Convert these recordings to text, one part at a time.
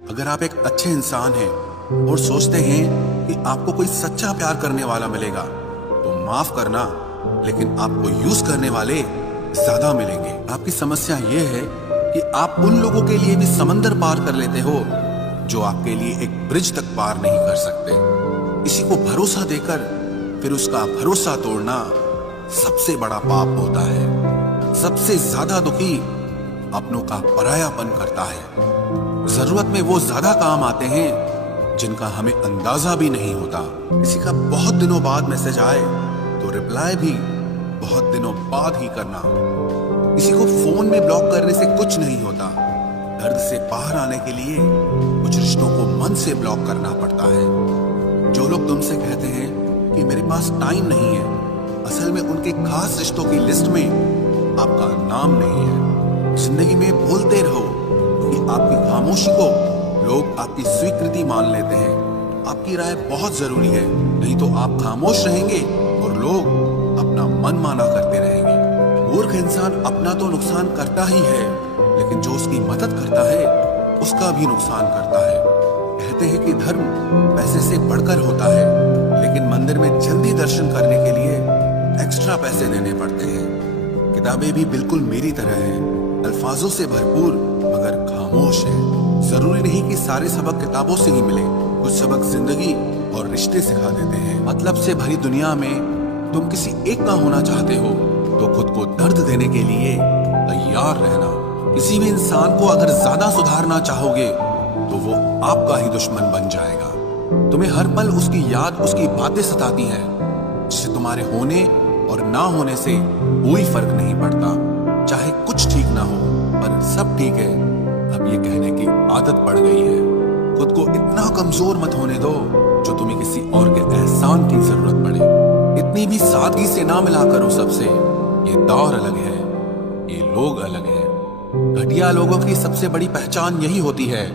अगर आप एक अच्छे इंसान हैं और सोचते हैं कि आपको कोई सच्चा प्यार करने वाला मिलेगा, तो माफ करना, लेकिन आपको यूज करने वाले ज्यादा मिलेंगे। आपकी समस्या ये है कि आप उन लोगों के लिए भी समंदर पार कर लेते हो जो आपके लिए एक ब्रिज तक पार नहीं कर सकते। किसी को भरोसा देकर फिर उसका भरोसा तोड़ना सबसे बड़ा पाप होता है। सबसे ज्यादा दुखी अपनों का परायापन करता है। जरूरत में वो ज्यादा काम आते हैं जिनका हमें अंदाजा भी नहीं होता। किसी का बहुत दिनों बाद मैसेज आए तो रिप्लाई भी बहुत दिनों बाद ही करना। किसी को फोन में ब्लॉक करने से कुछ नहीं होता। दर्द से बाहर आने के लिए कुछ रिश्तों को मन से ब्लॉक करना पड़ता है। जो लोग तुमसे कहते हैं कि मेरे पास टाइम नहीं है, असल में उनके खास रिश्तों की लिस्ट में आपका नाम नहीं है। जिंदगी में बोलते रहो कि आपकी खामोशी को लोग आपकी स्वीकृति मान लेते हैं। आपकी राय बहुत जरूरी है, नहीं तो आप खामोश रहेंगे और लोग अपना मन माना करते रहेंगे। मूर्ख इंसान अपना तो नुकसान करता ही है, लेकिन जो उसकी मदद करता है उसका भी नुकसान करता है। कहते हैं कि धर्म पैसे से बढ़कर होता है, लेकिन मंदिर में जल्दी दर्शन करने के लिए एक्स्ट्रा पैसे देने पड़ते हैं। किताबें भी बिल्कुल मेरी तरह हैं, अल्फाजों से भरपूर मगर खामोश है। जरूरी नहीं कि सारे सबक किताबों से ही मिले, कुछ सबक जिंदगी और रिश्ते सिखा देते हैं। मतलब से भरी दुनिया में तुम किसी एक का होना चाहते हो तो खुद को दर्द देने के लिए तैयार रहना। किसी भी इंसान को अगर ज्यादा सुधारना चाहोगे तो वो आपका ही दुश्मन बन जाएगा। तुम्हें हर पल उसकी याद, उसकी बातें सताती हैं, जिससे तुम्हारे होने और ना होने से कोई फर्क नहीं पड़ता। चाहे कुछ ठीक ना हो पर सब ठीक है, अब ये कहने की आदत पड़ गई है। खुद को इतना कमजोर मत होने दो जो तुम्हें किसी और के एहसान की जरूरत पड़े। इतनी भी सादगी से ना मिला करो सबसे। ये दौर अलग है, ये लोग अलग हैं। घटिया लोगों की सबसे बड़ी पहचान यही होती है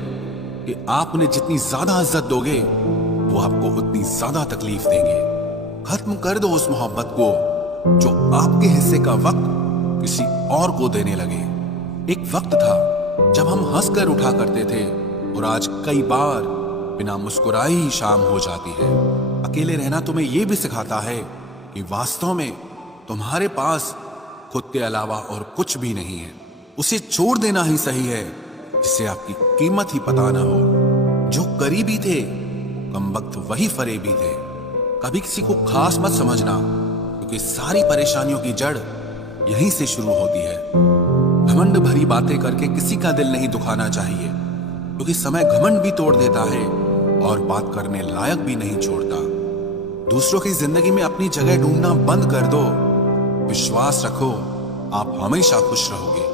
कि आप उन्हें जितनी ज्यादा इज्जत दोगे वो आपको उतनी ज्यादा तकलीफ देंगे। खत्म कर दो उस मोहब्बत को जो आपके हिस्से का वक्त किसी और को देने लगे। एक वक्त था जब हम हंसकर उठा करते थे और आज कई बार बिना मुस्कुराए ही शाम हो जाती है। अकेले रहना तुम्हें यह भी सिखाता है कि वास्तव में तुम्हारे पास खुद के अलावा और कुछ भी नहीं है। उसे छोड़ देना ही सही है जिससे आपकी कीमत ही पता ना हो। जो करीबी थे कमबख्त वही फरेबी थे। कभी किसी को खास मत समझना, क्योंकि सारी परेशानियों की जड़ यहीं से शुरू होती है। घमंड भरी बातें करके किसी का दिल नहीं दुखाना चाहिए, क्योंकि समय घमंड भी तोड़ देता है और बात करने लायक भी नहीं छोड़ता। दूसरों की जिंदगी में अपनी जगह ढूंढना बंद कर दो। विश्वास रखो, आप हमेशा खुश रहोगे।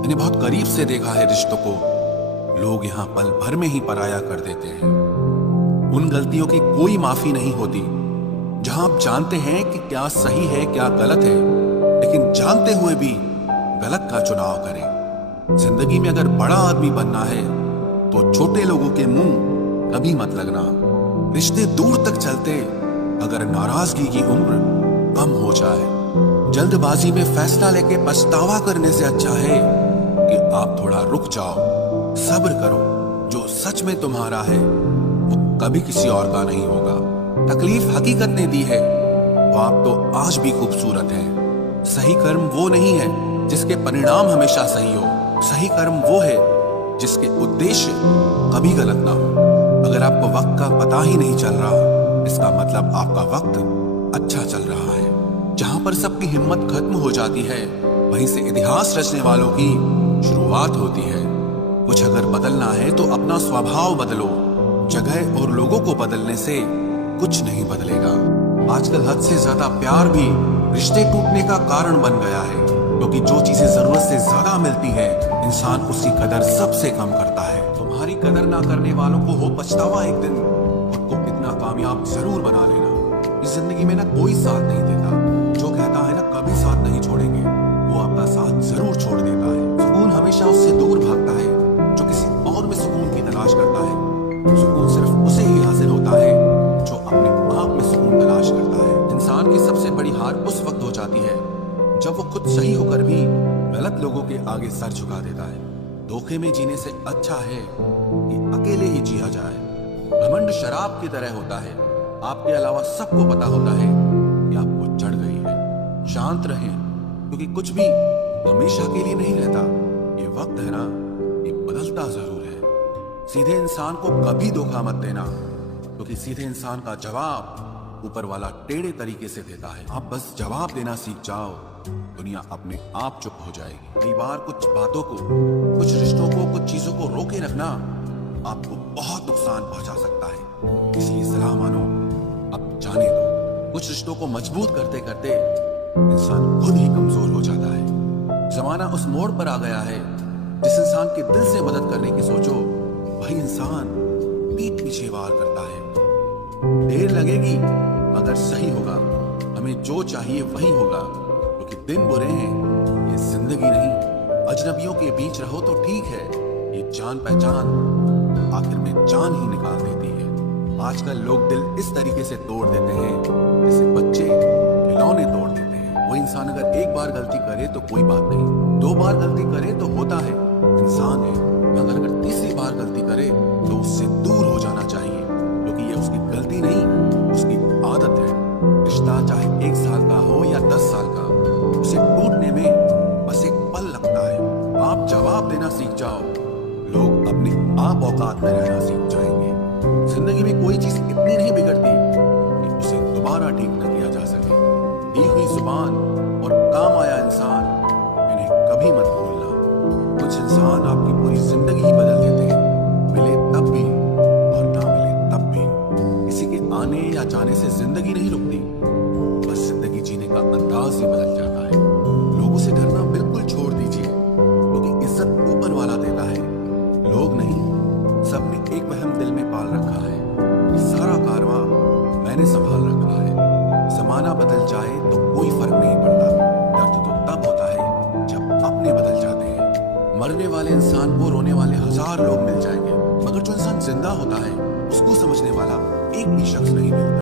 मैंने बहुत करीब से देखा है रिश्तों को लोग यहाँ पल भर में ही पराया कर देते हैं। उन गलतियों की कोई माफी नहीं होती जहां आप जानते हैं कि क्या सही है क्या गलत है, लेकिन जानते हुए भी गलत का चुनाव करें। जिंदगी में अगर बड़ा आदमी बनना है तो छोटे लोगों के मुंह कभी मत लगना। रिश्ते दूर तक चलते अगर नाराजगी की उम्र कम हो जाए। जल्दबाजी में फैसला लेके पछतावा करने से अच्छा है कि आप थोड़ा रुक जाओ, सब्र करो। जो सच में तुम्हारा है वो कभी किसी और का नहीं होगा। तकलीफ हकीकत ने दी है, वो आप तो आज भी खूबसूरत हैं। सही कर्म वो नहीं है जिसके परिणाम हमेशा सही हो। सही कर्म वो है जिसके उद्देश्य कभी गलत ना हो। अगर आपको वक्त का पता ही नहीं चल रहा, इसका मतलब आपका वक्त अच्छा चल रहा है। जहां पर सबकी हिम्मत खत्म हो जाती है, वहीं से इतिहास रचने वालों की शुरुआत होती है। कुछ अगर बदलना है तो अपना स्वभाव बदलो। जगह और लोगों को बदलने से कुछ नहीं बदलेगा। आजकल हद से ज्यादा प्यार भी रिश्ते टूटने का कारण बन गया है, क्योंकि जो चीजें जरूरत से ज्यादा मिलती है इंसान उसकी कदर सबसे कम करता है। तुम्हारी कदर ना करने वालों को हो पछतावा एक दिन, खुद को इतना कामयाब जरूर बना लेना। इस जिंदगी में ना कोई साथ नहीं देता। जो कहता है ना कभी साथ नहीं छोड़ेंगे, वो आपका साथ जरूर छोड़ देता है। सुकून हमेशा उससे दूर भागता है जो किसी और में सुकून की तलाश करता है। सुकून सिर्फ उसे ही हासिल होता है जो अपने आप में सुकून तलाश करता है। इंसान की सबसे बड़ी हार उस वक्त हो जाती है जब वो खुद सही होकर भी गलत लोगों के आगे सर झुका देता है। धोखे में जीने से अच्छा है कि अकेले ही जिया जाए। घमंड शराब की तरह होता है, आपके अलावा सबको पता होता है कि आपको चढ़ गई है। शांत रहें, क्योंकि कुछ भी हमेशा के लिए नहीं रहता। ये वक्त है ना, ये बदलता जरूर है। सीधे इंसान को कभी धोखा मत देना, क्योंकि सीधे इंसान का जवाब ऊपर वाला टेढ़े तरीके से देता है। आप बस जवाब देना सीख जाओ, दुनिया अपने आप चुप हो जाएगी। कई बार कुछ बातों को, कुछ रिश्तों को, कुछ चीजों को रोके रखना आपको बहुत नुकसान पहुंचा सकता है। इसलिए सलाह मानो, अब जाने दो। कुछ रिश्तों को मजबूत करते करते इंसान खुद ही कमजोर हो जाता है। जमाना उस मोड़ पर आ गया है, जिस इंसान के दिल से मदद करने की सोचो, वही इंसान पीठ पीछे वार करता है। देर लगेगी मगर सही होगा। हमें जो चाहिए वही होगा, क्योंकि दिन बुरे हैं, ये जिंदगी नहीं। अजनबियों के बीच रहो तो ठीक है, ये जान पहचान आखिर में जान ही निकाल देती है। आजकल लोग दिल इस तरीके से तोड़ देते हैं जैसे बच्चे खिलौने तोड़ देते हैं। वो इंसान अगर एक बार गलती करे तो कोई बात नहीं, 2 बार गलती करे तो होता है, इंसान है। मगर अगर तीसरी बार गलती करे तो उससे दूर हो जाना चाहिए, क्योंकि ये उसकी गलती नहीं, उसकी आदत है। रिश्ता चाहे 1 साल का हो या 10 साल का, उसे टूटने में बस एक पल लगता है। आप जवाब देना सीख जाओ, लोग अपने आप औकात में रहना सीख जाएंगे। जिंदगी में कोई चीज इतनी नहीं बिगड़ती कि उसे दोबारा ठीक न किया जा सके। दी हुई जुबान और काम आया इंसान, इन्हें कभी मत भूलना। कुछ इंसान आपकी पूरी जिंदगी ही बदल देते हैं, मिले तब भी और ना मिले तब भी। किसी के आने या जाने से जिंदगी नहीं रुकती, बस जिंदगी जीने का अंदाज ही बदल जाता है। लोगों से डरना बिल्कुल छोड़ दीजिए, क्योंकि इज्जत ऊपर वाला देता है, लोग नहीं। सबने एक वहम दिल में पाल रखा है, सारा कारवां मैंने संभाल रखा है। जमाना बदल जाए तो कोई फर्क नहीं पड़ता, दर्द तो तब होता है जब अपने बदल जाते हैं। मरने वाले इंसान को रोने वाले 1000 लोग मिल जाएंगे, मगर जो इंसान जिंदा होता है उसको समझने वाला एक भी शख्स नहीं मिलता।